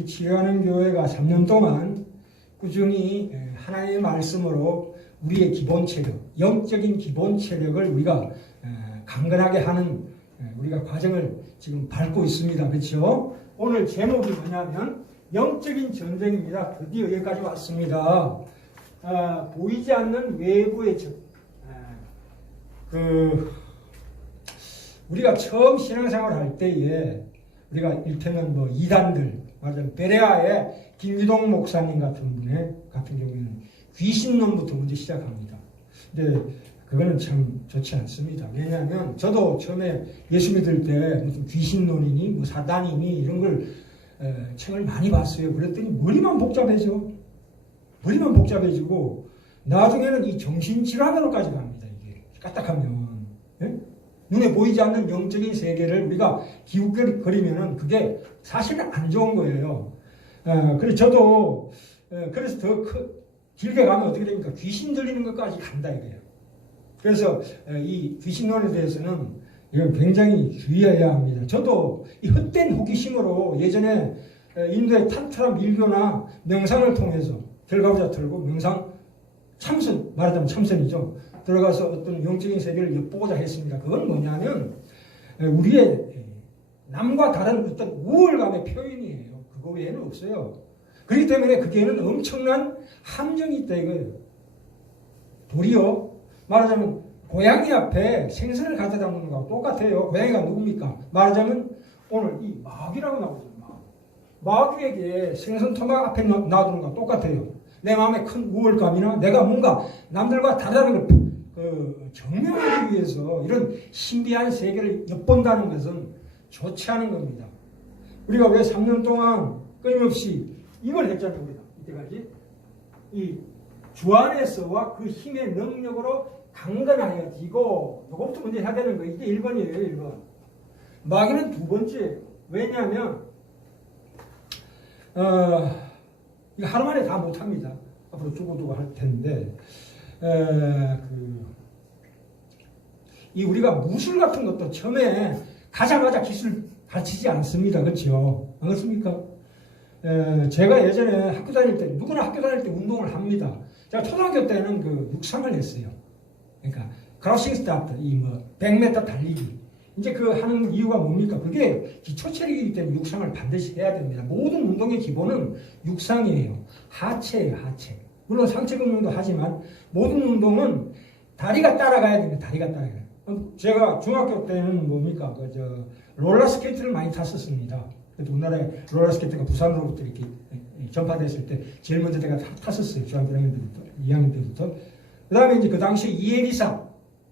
우리 치유하는 교회가 3년 동안 꾸준히 하나님의 말씀으로 우리의 기본 체력, 영적인 기본 체력을 우리가 강건하게 하는 우리가 과정을 지금 밟고 있습니다. 그렇죠? 오늘 제목이 뭐냐면 영적인 전쟁입니다. 드디어 여기까지 왔습니다. 보이지 않는 외부의 우리가 처음 신앙생활 할 때에 우리가 일테면 뭐 이단들, 맞아요. 베레아의 김기동 목사님 같은 경우에는 귀신론부터 먼저 시작합니다. 근데 그거는 참 좋지 않습니다. 왜냐하면 저도 처음에 예수 믿을 때 무슨 귀신론이니 뭐 사단이니 이런 걸 책을 많이 봤어요. 그랬더니 머리만 복잡해져. 머리만 복잡해지고 나중에는 이 정신질환으로까지 갑니다. 이게 까딱하면. 예? 눈에 보이지 않는 영적인 세계를 우리가 기웃거리면은 그게 사실은 안 좋은 거예요. 그래서 저도 그래서 더 길게 가면 어떻게 됩니까? 귀신 들리는 것까지 간다 이거예요. 그래서 이 귀신론에 대해서는 이건 굉장히 주의해야 합니다. 저도 이 헛된 호기심으로 예전에 인도의 탄트라 밀교나 명상을 통해서 들어가보자 들고 명상 참선, 말하자면 참선이죠. 들어가서 어떤 영적인 세계를 엿보고자 했습니다. 그건 뭐냐면 우리의 남과 다른 어떤 우월감의 표현이에요. 그거 외에는 없어요. 그렇기 때문에 거기에는 엄청난 함정이 있다 이거예요. 도리어 말하자면 고양이 앞에 생선을 가져다 놓는 거하고 똑같아요. 고양이가 누굽니까? 말하자면 오늘 이 마귀라고 나오죠. 마귀에게 생선 토막 앞에 놔두는 거하고 똑같아요. 내 마음에 큰 우월감이나 내가 뭔가 남들과 다르다는 걸 증명하기 위해서 이런 신비한 세계를 엿본다는 것은 좋지 않은 겁니다. 우리가 왜 3년 동안 끊임없이 이걸 했잖아요. 우리가 이때까지 이 주 안에서와 그 힘의 능력으로 강건하여지고 이것부터 먼저 해야 되는 거예요. 이게 1번이에요. 1번. 마귀는 두 번째예요. 왜냐하면 이거 하루 만에 다 못합니다. 앞으로 두고두고 할 텐데 이 우리가 무술 같은 것도 처음에 가자마자 기술 가르치지 않습니다. 그렇죠? 안 그렇습니까? 제가 예전에 학교 다닐 때 누구나 학교 다닐 때 운동을 합니다. 제가 초등학교 때는 그 육상을 했어요. 그러니까 크로싱 스타트, 이 100m 달리기. 이제 그 하는 이유가 뭡니까? 그게 기초 체력이기 때문에 육상을 반드시 해야 됩니다. 모든 운동의 기본은 육상이에요. 하체예요, 하체. 물론 상체 근육도 하지만 모든 운동은 다리가 따라가야 됩니다. 다리가 따라가야 돼요. 제가 중학교 때는 뭡니까? 롤러스케이트를 많이 탔었습니다. 우리나라에 롤러스케이트가 부산으로부터 이렇게 전파됐을 때 제일 먼저 제가 탔었어요. 중학교 1학년 때부터, 2학년 때부터. 그 다음에 이제 그 당시에 이에리사,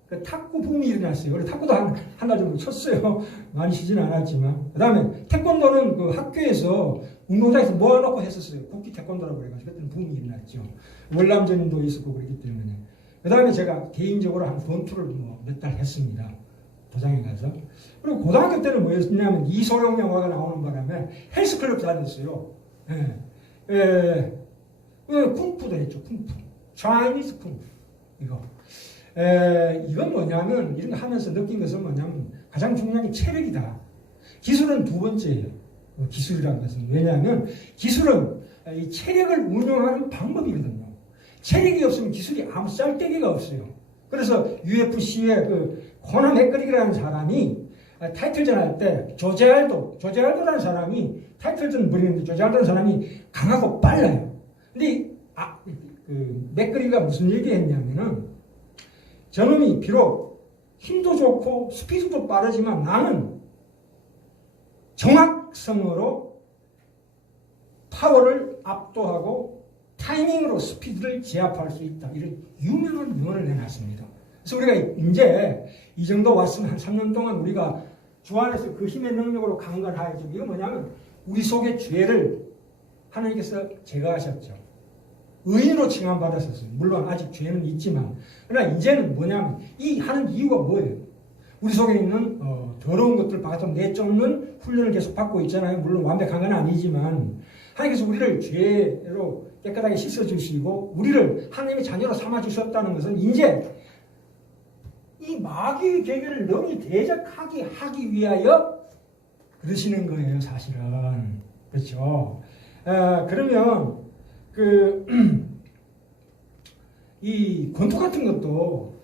그 탁구 붐이 일어났어요. 그래서 탁구도 한 달 정도 쳤어요. 많이 치지는 않았지만. 그 다음에 태권도는 그 학교에서 운동장에서 모아놓고 했었어요. 국기 태권도라고 해가지고 그때는 붐이 일어났죠. 월남전도 있었고 그랬기 때문에. 그 다음에 제가 개인적으로 한 권투를 몇 달 했습니다. 도장에 가서. 그리고 고등학교 때는 뭐였냐면 이소룡 영화가 나오는 바람에 헬스클럽 다녔어요. 쿵푸도 했죠. 쿵푸. 차이니스 쿵푸. 이거. 이건 뭐냐면 이런 거 하면서 느낀 것은 뭐냐면 가장 중요한 게 체력이다. 기술은 두 번째예요. 기술이라는 것은. 왜냐하면 기술은 이 체력을 운용하는 방법이거든요. 체력이 없으면 기술이 아무 쌀데기가 없어요. 그래서 UFC의 코너 맥그리거라는 사람이 타이틀전 할 때 조제알도라는 사람이 타이틀전 벌이는데 조제알도라는 사람이 강하고 빨라요. 근데 맥그리거가 무슨 얘기했냐면은 저놈이 비록 힘도 좋고 스피드도 빠르지만 나는 정확성으로 파워를 압도하고 타이밍으로 스피드를 제압할 수 있다. 이런 유명한 명언을 내놨습니다. 그래서 우리가 이제 이 정도 왔으면 한 3년 동안 우리가 주 안에서 그 힘의 능력으로 강건하여지고 이거 뭐냐면 우리 속의 죄를 하나님께서 제거하셨죠. 의인으로 칭함받았었어요. 물론 아직 죄는 있지만 그러나 이제는 뭐냐면 이 하는 이유가 뭐예요? 우리 속에 있는 더러운 것들 바깥으로 내쫓는 훈련을 계속 받고 있잖아요. 물론 완벽한 건 아니지만 하나님께서 우리를 죄로 깨끗하게 씻어주시고 우리를 하나님의 자녀로 삼아주셨다는 것은 이제 이 마귀의 계계를 능히 대적하게 하기 위하여 그러시는 거예요. 사실은. 그렇죠. 그러면 이 권투 같은 것도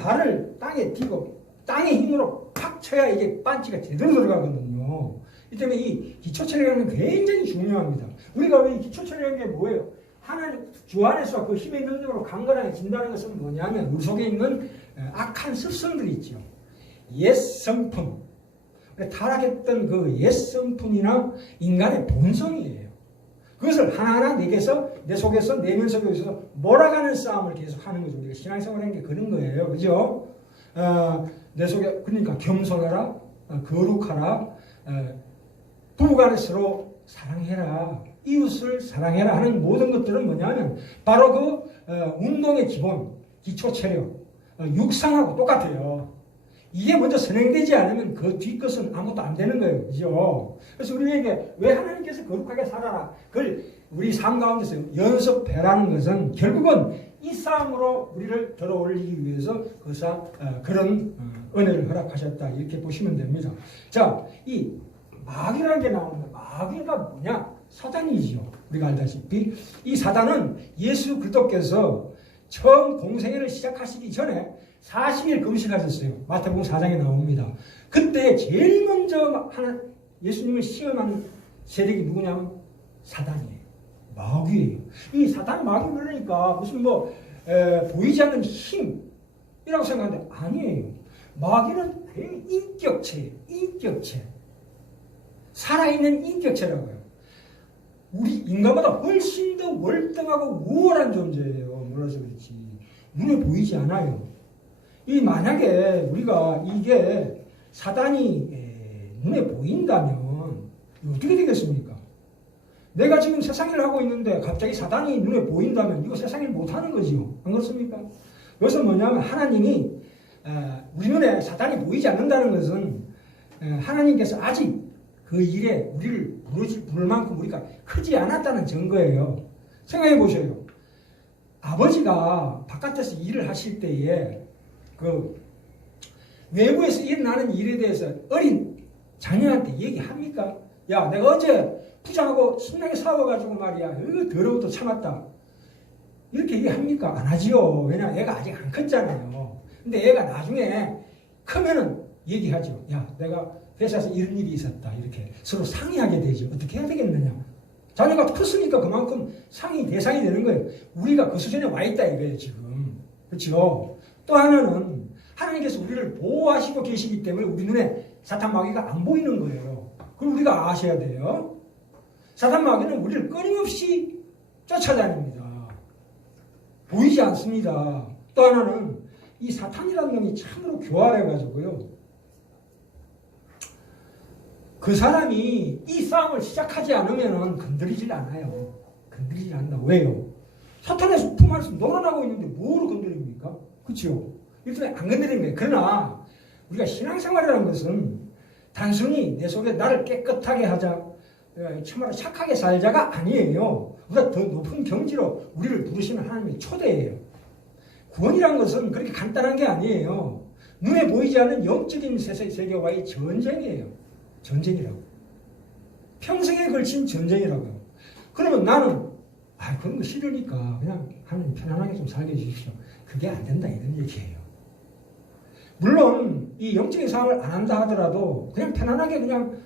발을 땅에 띄고 땅의 힘으로 팍 쳐야 이게 반치가 제대로 들어가거든요. 이 때문에 이 기초체력은 굉장히 중요합니다. 우리가 왜 기초체력인 게 뭐예요? 하나님 주 안에서 그 힘의 능력으로 강건해진다는 것은 뭐냐면 우리 속에 있는 악한 습성들이 있죠. 옛 성품, 타락했던 그 옛 성품이나 인간의 본성이에요. 그것을 하나하나 내 속에서 내면 속에서 몰아가는 싸움을 계속 하는 거죠. 우리가 신앙생활하는 게 그런 거예요. 그죠? 내 속에 그러니까 겸손하라, 거룩하라, 부부간에 서로 사랑해라, 이웃을 사랑해라 하는 모든 것들은 뭐냐면 바로 그 운동의 기본, 기초 체력, 육상하고 똑같아요. 이게 먼저 선행되지 않으면 그 뒷것은 아무것도 안 되는 거예요. 그죠? 그래서 우리에게 왜 하나님께서 거룩하게 살아라, 그걸 우리 삶 가운데서 연습해라는 것은 결국은 이 싸움으로 우리를 들어 올리기 위해서 그런 은혜를 허락하셨다, 이렇게 보시면 됩니다. 자, 이 마귀라는 게 나오는데 마귀가 뭐냐? 사단이죠. 우리가 알다시피 이 사단은 예수 그리스도께서 처음 공생애를 시작하시기 전에 40일 금식하셨어요. 마태복음 4장에 나옵니다. 그때 제일 먼저 예수님을 시험한 세력이 누구냐면 사단이에요. 마귀예요. 이 사단 마귀 그러니까 무슨 보이지 않는 힘이라고 생각하는데 아니에요. 마귀는 인격체예요. 인격체. 살아있는 인격체라고요. 우리 인간보다 훨씬 더 월등하고 우월한 존재예요. 몰라서 그렇지. 눈에 보이지 않아요. 만약에 우리가 이게 사단이 눈에 보인다면 어떻게 되겠습니까? 내가 지금 세상일을 하고 있는데 갑자기 사단이 눈에 보인다면 이거 세상일 못하는 거지요. 안 그렇습니까? 그것은 뭐냐면 하나님이 우리 눈에 사단이 보이지 않는다는 것은 하나님께서 아직 그 일에 우리를 부를 만큼 우리가 크지 않았다는 증거예요. 생각해 보세요. 아버지가 바깥에서 일을 하실 때에 그 외부에서 일어나는 일에 대해서 어린 자녀한테 얘기합니까? 야, 내가 어제 부장하고 신나게 싸워가지고 말이야, 더러워도 참았다, 이렇게 얘기합니까? 안 하지요. 왜냐면 애가 아직 안 컸잖아요. 근데 애가 나중에 크면은 얘기하죠. 야, 내가 회사에서 이런 일이 있었다, 이렇게 서로 상의하게 되죠. 어떻게 해야 되겠느냐? 자녀가 컸으니까 그만큼 상의 대상이 되는 거예요. 우리가 그 수준에 와 있다 이거예요, 지금. 그렇죠? 또 하나는 하나님께서 우리를 보호하시고 계시기 때문에 우리 눈에 사탄 마귀가 안 보이는 거예요. 그걸 우리가 아셔야 돼요. 사탄 마귀는 우리를 끊임없이 쫓아다닙니다. 보이지 않습니다. 또 하나는 이 사탄이라는 놈이 참으로 교활해가지고요. 그 사람이 이 싸움을 시작하지 않으면 건드리질 않아요. 건드리질 않는다. 왜요? 사탄의 품 안에서 놀아나고 있는데 뭐로 건드립니까? 그렇죠? 일단 안 건드리는 거예요. 그러나 우리가 신앙생활이라는 것은 단순히 내 속에 나를 깨끗하게 하자, 참으로 착하게 살자가 아니에요. 우리가 더 높은 경지로 우리를 부르시는 하나님의 초대예요. 구원이라는 것은 그렇게 간단한 게 아니에요. 눈에 보이지 않는 영적인 세계와의 전쟁이에요. 전쟁이라고. 평생에 걸친 전쟁이라고요. 그러면 나는 그런 거 싫으니까 그냥 하나님 편안하게 좀 살게 해주십시오. 그게 안 된다, 이런 얘기예요. 물론 이 영적인 싸움을 안 한다 하더라도 그냥 편안하게 그냥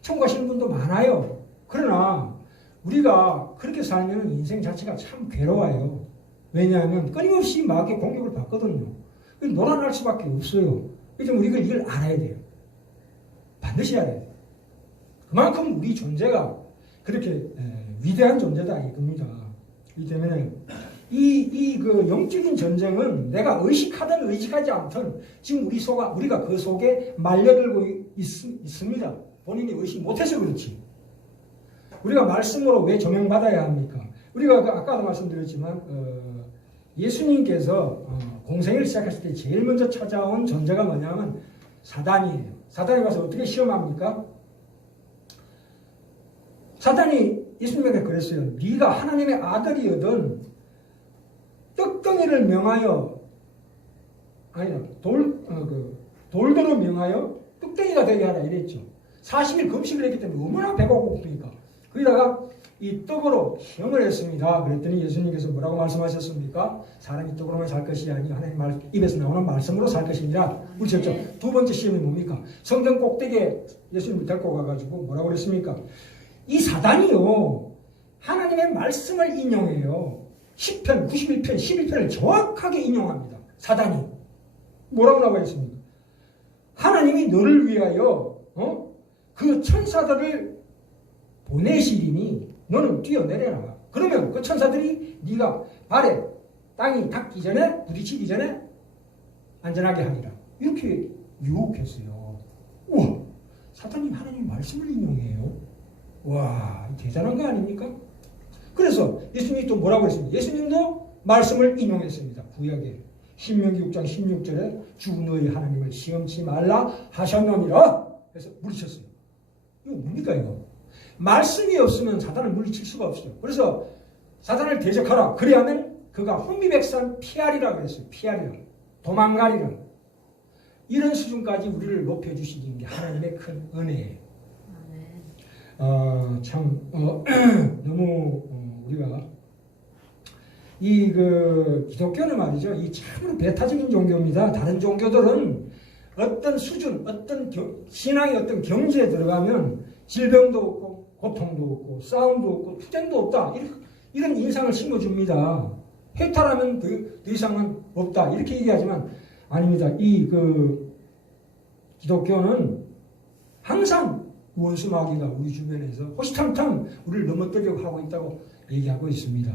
청구하시는 분도 많아요. 그러나 우리가 그렇게 살면 인생 자체가 참 괴로워요. 왜냐하면 끊임없이 마귀의 공격을 받거든요. 놀아날 수밖에 없어요. 그래서 우리가 이걸 알아야 돼요. 반드시 알아야 돼요. 그만큼 우리 존재가 그렇게 위대한 존재다 이겁니다. 이 때문에 그 영적인 전쟁은 내가 의식하든 의식하지 않든 지금 우리가 그 속에 말려들고 있습니다. 본인이 의식 못해서 그렇지. 우리가 말씀으로 왜 조명받아야 합니까? 우리가 아까도 말씀드렸지만 예수님께서 공생애를 시작했을 때 제일 먼저 찾아온 존재가 뭐냐면 사단이에요. 사단이 와서 어떻게 시험합니까? 사단이 예수님에게 그랬어요. 네가 하나님의 아들이거든 떡덩이를 명하여, 아니다, 돌도로 명하여 떡덩이가 되게 하라 이랬죠. 40일 금식을 했기 때문에 얼마나 배가 고프니까. 거기다가 이 떡으로 시험을 했습니다. 그랬더니 예수님께서 뭐라고 말씀하셨습니까? 사람이 떡으로만 살 것이 아니라 하나님 입에서 나오는 말씀으로 살 것이니라. 그렇죠? 두 번째 시험이 뭡니까? 성전 꼭대기에 예수님을 데리고 가가지고 뭐라고 그랬습니까? 이 사단이요, 하나님의 말씀을 인용해요. 10편, 91편, 11편을 정확하게 인용합니다. 사단이. 뭐라고 나와 있습니까? 하나님이 너를 위하여 그 천사들을 보내시리니 너는 뛰어내려라. 그러면 그 천사들이 네가 발에 땅이 닿기 전에, 부딪히기 전에 안전하게 하리라. 이렇게 유혹했어요. 우와, 사탄이 하나님 말씀을 인용해요. 와, 대단한 거 아닙니까? 그래서 예수님이 또 뭐라고 했습니까? 예수님도 말씀을 인용했습니다. 구약에 신명기 6장 16절에 주 너희 하나님을 시험치 말라 하셨느니라. 그래서 물리쳤어요. 이거 뭡니까 이거? 말씀이 없으면 사단을 물리칠 수가 없어요. 그래서 사단을 대적하라. 그리하면 그가 혼비백산 피하리라 그랬어요. 피하리라. 도망가리라. 이런 수준까지 우리를 높여주시는 게 하나님의 큰 은혜예요. 너무 우리가 이 기독교는 말이죠. 이 참으로 배타적인 종교입니다. 다른 종교들은 어떤 수준, 어떤 신앙의 어떤 경지에 들어가면 질병도 없고 고통도 없고 싸움도 없고 투쟁도 없다. 이런 인상을 심어줍니다. 해탈하면 더 이상은 없다. 이렇게 얘기하지만 아닙니다. 이 기독교는 항상 원수 마귀가 우리 주변에서 호시탐탐 우리를 넘어뜨리려고 하고 있다고 얘기하고 있습니다.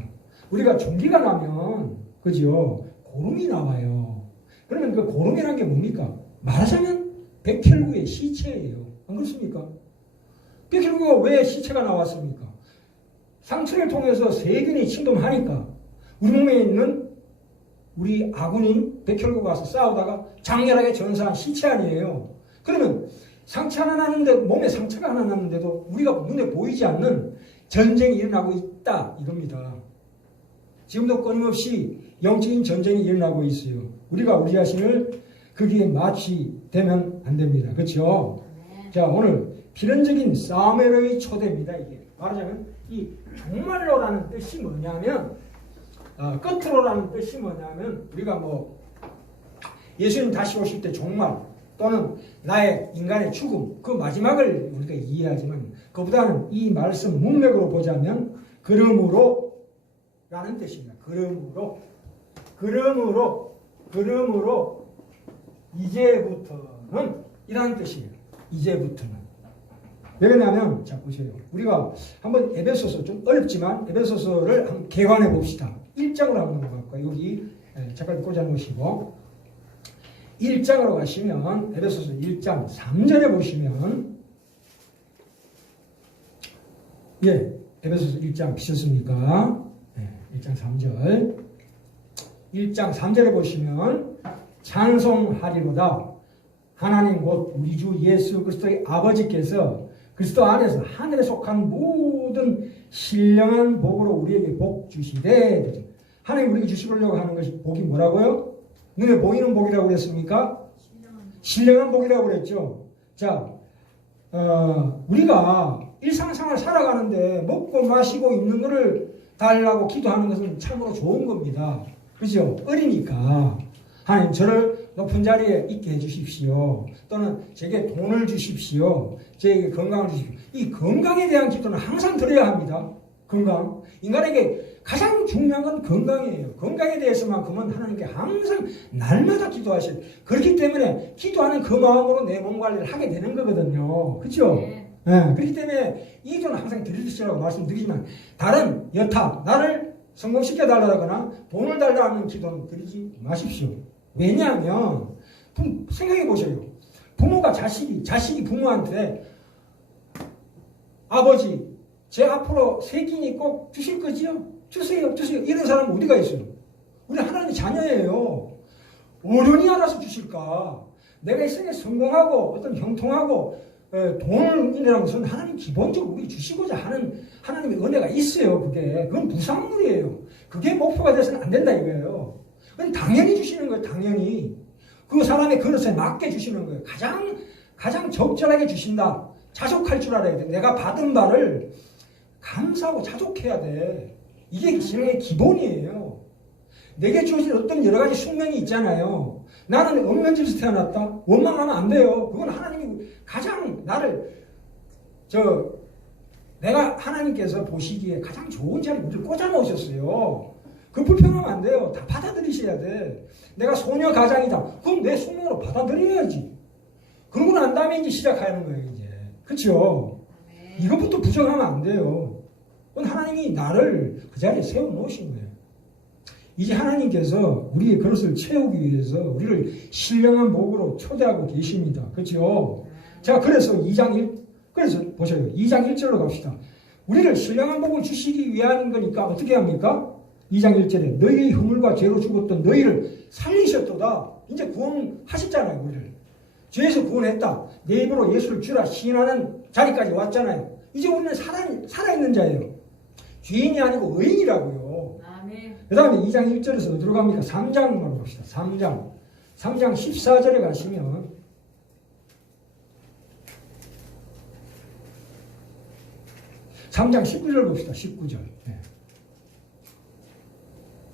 우리가 종기가 나면 그죠? 고름이 나와요. 그러면 그 고름이라는 게 뭡니까? 말하자면 백혈구의 시체예요. 안 그렇습니까? 백혈구가 왜 시체가 나왔습니까? 상처를 통해서 세균이 침범하니까 우리 몸에 있는 우리 아군인 백혈구가 와서 싸우다가 장렬하게 전사한 시체 아니에요. 그러면 상처 하나 났는데, 몸에 상처가 하나 났는데도 우리가 눈에 보이지 않는 전쟁이 일어나고 있다 이겁니다. 지금도 끊임없이 영적인 전쟁이 일어나고 있어요. 우리가 우리 자신을 거기에 마취되면 안 됩니다. 그렇죠? 자, 오늘 필연적인 싸움의 초대입니다. 이게 말하자면 이 정말로라는 뜻이 뭐냐면 끝으로라는 뜻이 뭐냐면 우리가 예수님 다시 오실 때 종말 또는 나의 인간의 죽음 그 마지막을 우리가 이해하지만 그보다는 이 말씀 문맥으로 보자면 그러므로 라는 뜻입니다. 그러므로 이제부터는 이라는 뜻이에요. 이제부터는 왜 그러냐면 자 보세요. 우리가 한번 에베소서 좀 어렵지만 에베소서를 한번 개관해 봅시다. 1장으로 한번 넘어갈까요? 여기 잠깐 꽂아놓으시고 1장으로 가시면 에베소서 1장 3절에 보시면 에베소서 1장 비셨습니까? 1장 3절 1장 3절에 보시면 찬송하리로다 하나님 곧 우리 주 예수 그리스도의 아버지께서 그리스도 안에서 하늘에 속한 모든 신령한 복으로 우리에게 복 주시되 하나님 우리에게 주시려고 하는 것이 복이 뭐라고요? 눈에 보이는 복이라고 그랬습니까? 신령한 복이라고 그랬죠. 자, 우리가 일상생활 살아가는데 먹고 마시고 입는 것을 달라고 기도하는 것은 참으로 좋은 겁니다. 그죠? 어리니까 하나님 저를 높은 자리에 있게 해주십시오. 또는 제게 돈을 주십시오. 제게 건강을 주십시오. 이 건강에 대한 기도는 항상 드려야 합니다. 건강. 인간에게 가장 중요한 건 건강이에요. 건강에 대해서만큼은 하나님께 항상 날마다 기도하셔요. 그렇기 때문에 기도하는 그 마음으로 내 몸 관리를 하게 되는 거거든요. 그렇죠? 네. 그렇기 때문에 이 기도는 항상 드리시라고 말씀드리지만 다른 여타 나를 성공시켜 달라거나 돈을 달라는 기도는 드리지 마십시오. 왜냐하면 생각해 보세요. 부모가 자식이 부모한테 아버지 제 앞으로 세끼니 꼭 주실 거지요? 주세요. 이런 사람은 어디가 있어요? 우리 하나님의 자녀예요. 어른이 알아서 주실까? 내가 이 생에 성공하고 어떤 형통하고 돈이라는 것은 하나님 기본적으로 우리 주시고자 하는 하나님의 은혜가 있어요. 그건 부산물이에요. 그게 목표가 돼서는 안 된다 이거예요. 그건 당연히 주시는 거예요. 당연히. 그 사람의 그릇에 맞게 주시는 거예요. 가장 적절하게 주신다. 자족할 줄 알아야 돼. 내가 받은 바를 감사하고 자족해야 돼. 이게 신앙의 기본이에요. 내게 주어진 어떤 여러 가지 숙명이 있잖아요. 나는 없는 집에서 태어났다? 원망하면 안 돼요. 그건 하나님이 가장 나를, 내가 하나님께서 보시기에 가장 좋은 자리에 우리를 꽂아 놓으셨어요. 그 불평하면 안 돼요. 다 받아들이셔야 돼. 내가 소녀 가장이다. 그럼 내 숙명으로 받아들여야지. 그러고 난 다음에 이제 시작하는 거예요, 이제. 그쵸? 이것부터 부정하면 안 돼요. 그건 하나님이 나를 그 자리에 세워 놓으신 거예요. 이제 하나님께서 우리의 그릇을 채우기 위해서 우리를 신령한 복으로 초대하고 계십니다. 그렇죠? 자, 그래서 그래서 보세요. 2장 1절로 갑시다. 우리를 신령한 복을 주시기 위한 거니까 어떻게 합니까? 2장 1절에 너희의 허물과 죄로 죽었던 너희를 살리셨도다. 이제 구원하셨잖아요, 우리를. 죄에서 구원했다. 내 입으로 예수를 주라 시인하는 자리까지 왔잖아요. 이제 우리는 살아있는 자예요. 죄인이 아니고 의인이라고요. 그 다음에 2장 1절에서 어디로 갑니까? 3장으로 봅시다. 3장 14절에 가시면 3장 19절 봅시다. 19절. 네.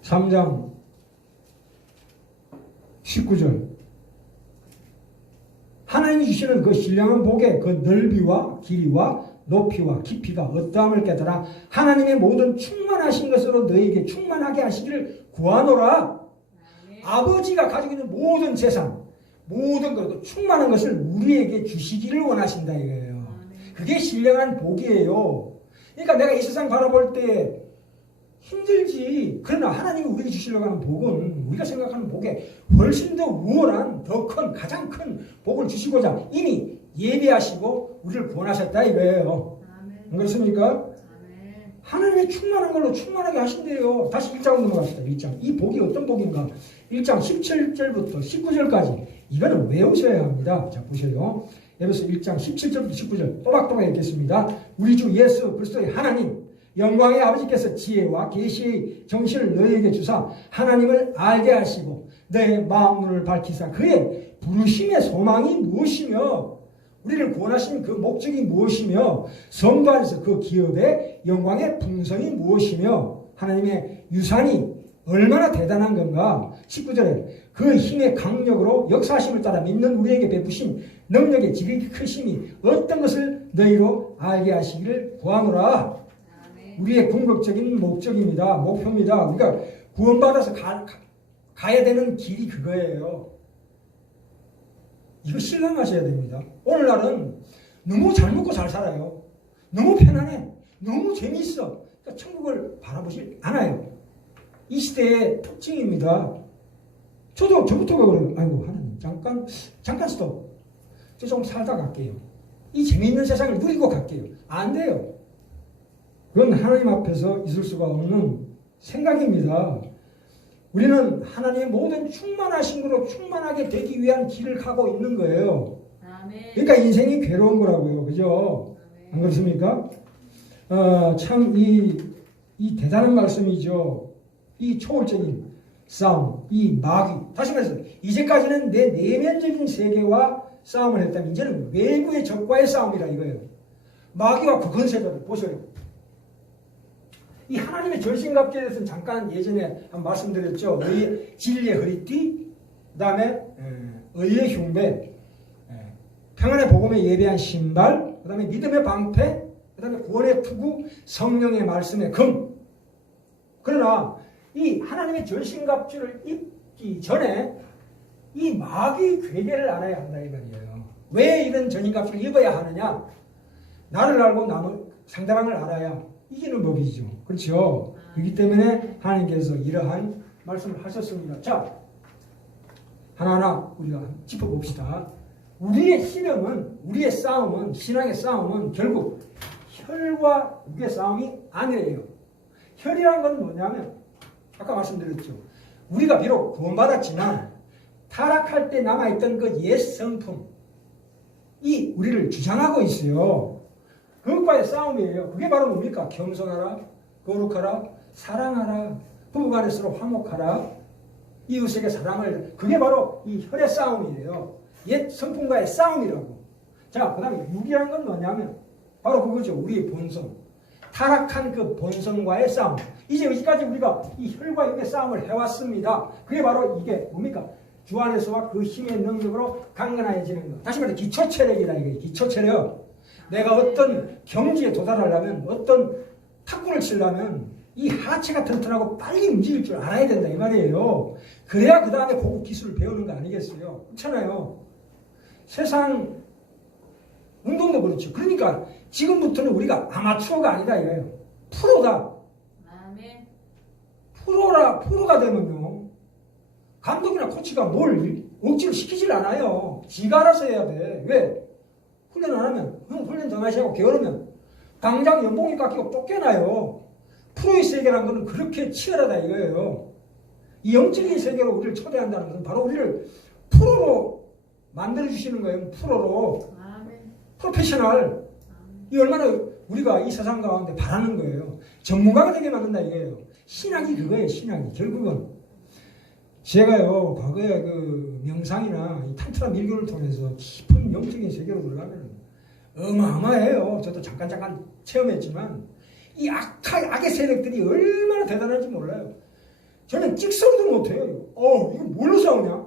3장 19절. 하나님이 주시는 그 신령한 복의 그 넓이와 길이와 높이와 깊이가 어떠함을 깨달아 하나님의 모든 충만하신 것으로 너희에게 충만하게 하시기를 구하노라. 아버지가 가지고 있는 모든 재산, 모든 것, 충만한 것을 우리에게 주시기를 원하신다 이거예요. 그게 신령한 복이에요. 그러니까 내가 이 세상 바라볼 때 힘들지. 그러나 하나님이 우리에게 주시려고 하는 복은 우리가 생각하는 복에 훨씬 더 우월한, 더 큰, 가장 큰 복을 주시고자 이미 예비하시고 우리를 구원하셨다 이거예요. 안 그렇습니까? 하나님의 충만한 걸로 충만하게 하신대요. 다시 1장으로 넘어갑시다. 1장. 이 복이 어떤 복인가? 1장 17절부터 19절까지 이거는 외우셔야 합니다. 자, 보세요. 에베소 1장 17절부터 19절 또박또박 읽겠습니다. 우리 주 예수 그리스도의 하나님 영광의 아버지께서 지혜와 계시의 정신을 너희에게 주사 하나님을 알게 하시고 너의 마음 눈을 밝히사 그의 부르심의 소망이 무엇이며 우리를 구원하신 그 목적이 무엇이며 성도 안에서 그 기업의 영광의 풍성이 무엇이며 하나님의 유산이 얼마나 대단한 건가. 19절에 그 힘의 강력으로 역사하심을 따라 믿는 우리에게 베푸신 능력의 지극히 크심이 어떤 것을 너희로 알게 하시기를 구하노라. 우리의 궁극적인 목적입니다. 목표입니다. 우리가 구원받아서 가야 되는 길이 그거예요. 이거 실감하셔야 됩니다. 오늘날은 너무 잘 먹고 잘 살아요. 너무 편안해. 너무 재미있어. 그러니까 천국을 바라보질 않아요. 이 시대의 특징입니다. 저부터가 그래요. 아이고 하나님 잠깐 스톱. 저 좀 살다 갈게요. 이 재미있는 세상을 누리고 갈게요. 안 돼요. 그건 하나님 앞에서 있을 수가 없는 생각입니다. 우리는 하나님의 모든 충만하신 것으로 충만하게 되기 위한 길을 가고 있는 거예요. 그러니까 인생이 괴로운 거라고요. 그죠? 안 그렇습니까? 참 이 대단한 말씀이죠. 이 초월적인 싸움, 이 마귀. 다시 말해서 이제까지는 내 내면적인 세계와 싸움을 했다면 이제는 외부의 적과의 싸움이라 이거예요. 마귀와 그 권세자를 보셔요. 이 하나님의 절신갑주에 대해서는 잠깐 예전에 한번 말씀드렸죠. 진리의 허리띠, 그 다음에 의의 흉배, 평안의 복음에 예배한 신발, 그 다음에 믿음의 방패, 그 다음에 구원의 투구, 성령의 말씀의 금. 그러나 이 하나님의 절신갑주를 입기 전에 이 마귀 괴계를 알아야 한다 이 말이에요. 왜 이런 전신갑주를 입어야 하느냐? 나를 알고 상대방을 알아야 이기는 법이죠. 그렇죠? 그렇기 때문에 하나님께서 이러한 말씀을 하셨습니다. 자, 하나하나 우리가 짚어봅시다. 우리의 씨름은, 우리의 싸움은, 신앙의 싸움은 결국 혈과 육의 싸움이 아니에요. 혈이란 건 뭐냐면 아까 말씀드렸죠. 우리가 비록 구원받았지만 타락할 때 남아있던 그 옛 성품이 우리를 주장하고 있어요. 그것과의 싸움이에요. 그게 바로 뭡니까? 겸손하라, 거룩하라, 사랑하라, 부부간에 서로 화목하라, 이웃에게 사랑을. 그게 바로 이 혈의 싸움이에요. 옛 성품과의 싸움이라고. 자, 그 다음에 육이라는 건 뭐냐면 바로 그거죠. 우리의 본성. 타락한 그 본성과의 싸움. 이제 여기까지 우리가 이 혈과 육의 싸움을 해왔습니다. 그게 바로 이게 뭡니까? 주 안에서와 그 힘의 능력으로 강건해지는 것. 다시 말해 기초체력이라 이게 기초체력. 내가 어떤 경지에 도달하려면 어떤 탁구를 치려면 이 하체가 튼튼하고 빨리 움직일 줄 알아야 된다 이 말이에요. 그래야 그 다음에 고급 기술을 배우는 거 아니겠어요? 그렇잖아요. 세상 운동도 그렇죠. 그러니까 지금부터는 우리가 아마추어가 아니다 이거예요. 프로다. 아멘. 프로가 되면요. 감독이나 코치가 뭘 억지로 시키질 않아요. 지가 알아서 해야 돼. 왜? 훈련 안 하면, 훈련 더 많이 하고 게으르면 당장 연봉이 깎이고 쫓겨나요. 프로의 세계라는 것은 그렇게 치열하다 이거예요. 이 영적인 세계로 우리를 초대한다는 것은 바로 우리를 프로로 만들어주시는 거예요. 프로로. 아멘. 프로페셔널. 아멘. 이 얼마나 우리가 이 세상 가운데 바라는 거예요. 전문가가 되게 만든다 이거예요. 신학이 그거예요. 신학이. 결국은 제가요 과거에 그 명상이나 이 탄트라 밀교를 통해서 깊은 영적인 세계로 들어가면 어마어마해요. 저도 잠깐 체험했지만 이 악의 세력들이 얼마나 대단한지 몰라요. 저는 찍소리도 못해요. 이거 뭘로 싸우냐?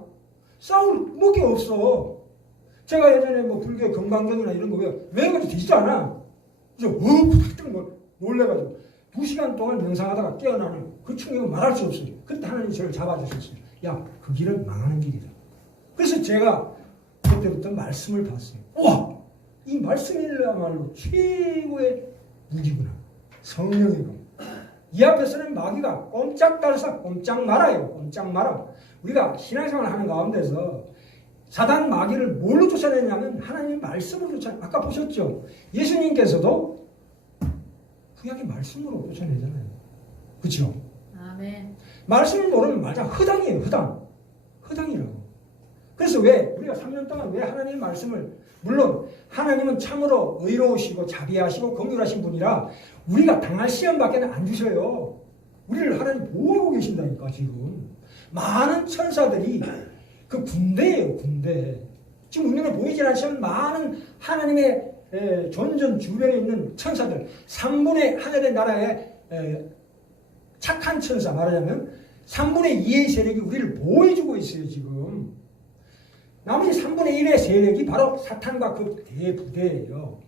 싸울 목이 없어. 제가 예전에 뭐 불교 건강경이나 이런 거 외워가지고 되지도 않아. 그래서 놀래가지고 2시간 동안 명상하다가 깨어나는 그 충격은 말할 수 없어요. 그때 하나님이 저를 잡아주셨어요. 야, 그 길은 망하는 길이다. 그래서 제가 그때부터 말씀을 봤어요. 와, 이 말씀이야말로 최고의 무기구나. 성령이고. 이 앞에서는 마귀가 꼼짝달싹 꼼짝 말아요. 꼼짝 말아. 우리가 신앙생활을 하는 가운데서 사단 마귀를 뭘로 쫓아내냐면 하나님 말씀으로 쫓아내요. 아까 보셨죠? 예수님께서도 구약의 말씀으로 쫓아내잖아요. 그렇죠? 아멘. 말씀을 모르면 맞아. 허당이에요. 허당이라고. 그래서 왜 우리가 3년 동안 왜 하나님의 말씀을 물론 하나님은 참으로 의로우시고 자비하시고 긍휼하신 분이라 우리가 당할 시험밖에 안 주셔요. 우리를 하나님 보호하고 계신다니까 지금. 많은 천사들이 그 군대예요. 군대. 지금 우리는 보이지 않지만 많은 하나님의 존전 주변에 있는 천사들 3분의 하늘의 나라에 착한 천사 말하자면 3분의 2의 세력이 우리를 보호해주고 있어요. 지금. 나머지 3분의 1의 세력이 바로 사탄과 그 대부대예요.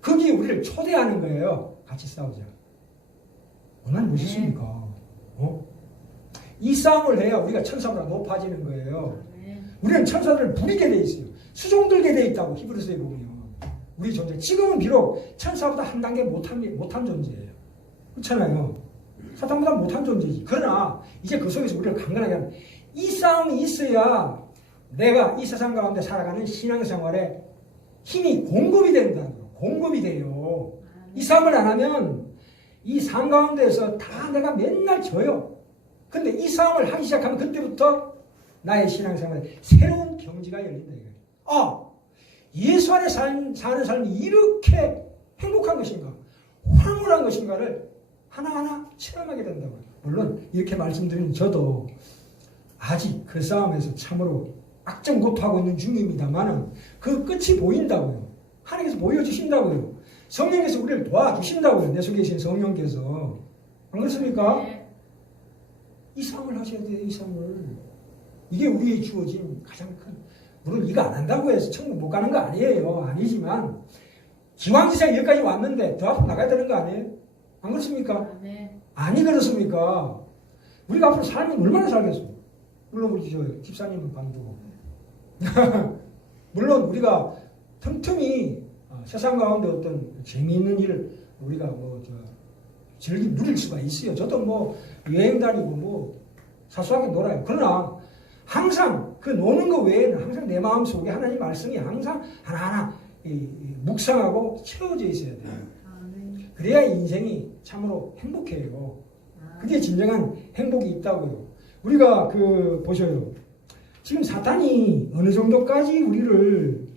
거기에 우리를 초대하는 거예요. 같이 싸우자. 얼마나 멋있습니까? 이 싸움을 해야 우리가 천사보다 높아지는 거예요. 우리는 천사들을 부리게 돼 있어요. 수종들게 돼 있다고 히브리서에 보면. 우리 존재. 지금은 비록 천사보다 한 단계 못한 존재예요. 그렇잖아요. 사탄보다 못한 존재지. 그러나 이제 그 속에서 우리를 강건하게 하는 이 싸움이 있어야 내가 이 세상 가운데 살아가는 신앙생활에 힘이 공급이 된다는 거예요. 공급이 돼요. 이 싸움을 안 하면 이 삶 가운데에서 다 내가 맨날 져요. 근데 이 싸움을 하기 시작하면 그때부터 나의 신앙생활에 새로운 경지가 열린다. 예수 안에 사는 삶이 이렇게 행복한 것인가, 황홀한 것인가를 하나하나 체험하게 된다고요. 물론 이렇게 말씀드리는 저도 아직 그 싸움에서 참으로 악정고투하고 있는 중입니다만 그 끝이 보인다고요. 하나님께서 보여주신다고요. 성령께서 우리를 도와주신다고요. 내 속에 계신 성령께서. 안 그렇습니까? 네. 이 싸움을 하셔야 돼요. 이 싸움을. 이게 우리의 주어진 가장 큰, 물론 이거 안 한다고 해서 천국 못 가는 거 아니에요. 아니지만 기왕지상 여기까지 왔는데 더 앞으로 나가야 되는 거 아니에요? 안 그렇습니까? 네. 아니 그렇습니까? 우리가 앞으로 삶이 얼마나 살겠어요? 물론 우리 집사님은 관두고 물론 우리가 틈틈이 세상 가운데 어떤 재미있는 일을 우리가 누릴 수가 있어요. 저도 뭐 여행 다니고 뭐 사소하게 놀아요. 그러나 항상 그 노는 것 외에는 항상 내 마음 속에 하나님 말씀이 항상 하나하나 묵상하고 채워져 있어야 돼요. 그래야 인생이 참으로 행복해요. 그게 진정한 행복이 있다고요. 우리가 보셔요. 지금 사탄이 어느 정도까지 우리를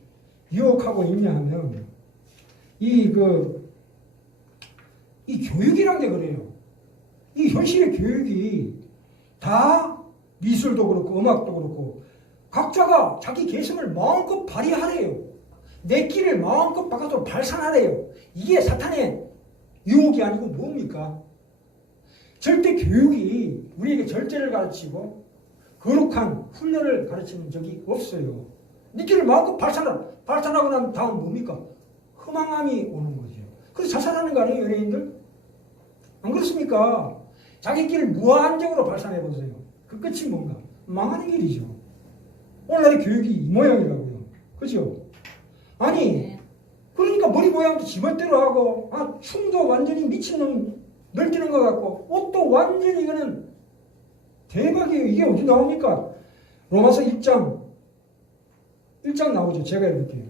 유혹하고 있냐 하면 이 교육이란 게 그래요. 이 현실의 교육이 다 미술도 그렇고 음악도 그렇고 각자가 자기 개성을 마음껏 발휘하래요. 내 길을 마음껏 바깥으로 발산하래요. 이게 사탄의 유혹이 아니고 뭡니까? 절대 교육이 우리에게 절제를 가르치고 거룩한 훈련을 가르치는 적이 없어요. 니끼를 마음껏 발산하고 난 다음 뭡니까? 허망함이 오는 거죠. 그래서 자살하는 거 아니에요, 연예인들? 안 그렇습니까? 자기 길을 무한적으로 발산해보세요. 그 끝이 뭔가? 망하는 길이죠. 오늘날의 교육이 이 모양이라고요. 그죠? 아니, 그러니까 머리 모양도 지멋대로 하고, 춤도 완전히 미친놈 넓히는 것 같고, 옷도 완전히 이거는 대박이에요. 이게 어디 나옵니까? 로마서 1장 나오죠. 제가 읽을게요.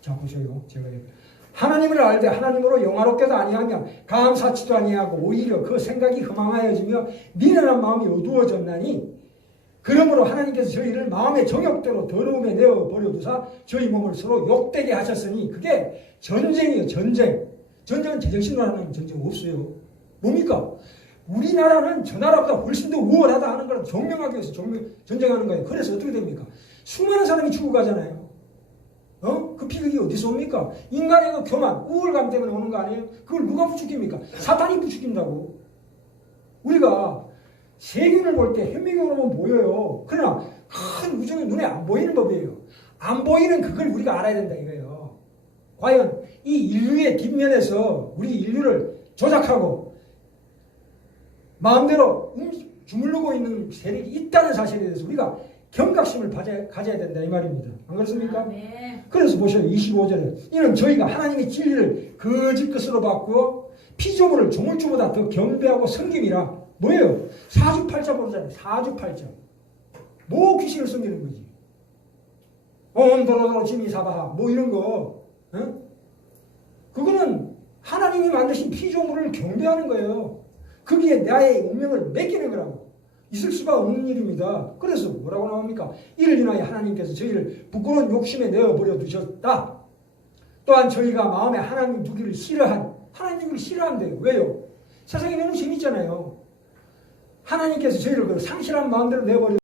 자, 보세요. 제가 읽을게요. 하나님을 알되 하나님으로 영화롭게도 아니하며 감사치도 아니하고 오히려 그 생각이 허망하여지며 미련한 마음이 어두워졌나니 그러므로 하나님께서 저희를 마음의 정욕대로 더러움에 내어버려 두사 저희 몸을 서로 욕되게 하셨으니 그게 전쟁이에요. 전쟁. 전쟁은 제정신으로 하는 전쟁 없어요. 뭡니까? 우리나라는 저 나라보다 훨씬 더 우월하다 하는 걸 증명하기 위해서 전쟁하는 거예요. 그래서 어떻게 됩니까? 수많은 사람이 죽어가잖아요. 그 비극이 어디서 옵니까? 인간의 그 교만, 우월감 때문에 오는 거 아니에요? 그걸 누가 부추깁니까? 사탄이 부추긴다고. 우리가 세균을 볼 때 현미경으로 보면 보여요. 그러나 큰 우주는 눈에 안 보이는 법이에요. 안 보이는 그걸 우리가 알아야 된다 이거예요. 과연 이 인류의 뒷면에서 우리 인류를 조작하고 마음대로 주물르고 있는 세력이 있다는 사실에 대해서 우리가 경각심을 가져야 된다 이 말입니다. 안 그렇습니까? 네. 그래서 보셔요. 25절에 이는 저희가 하나님의 진리를 거짓 것으로 받고 피조물을 조물주보다 더 경배하고 섬김이라. 뭐예요? 사주팔자 보잖아요. 사주팔자. 뭐 귀신을 섬기는 거지. 온도로도로 지미사바하 뭐 이런 거. 그거는 하나님이 만드신 피조물을 경배하는 거예요. 거기에 나의 운명을 맡기는 거라고. 있을 수가 없는 일입니다. 그래서 뭐라고 나옵니까? 이를 인하여 하나님께서 저희를 부끄러운 욕심에 내어버려 두셨다. 또한 저희가 마음에 하나님 두기를 하나님을 싫어한대요. 왜요? 세상이 너무 재밌잖아요. 하나님께서 저희를 그 상실한 마음대로 내버려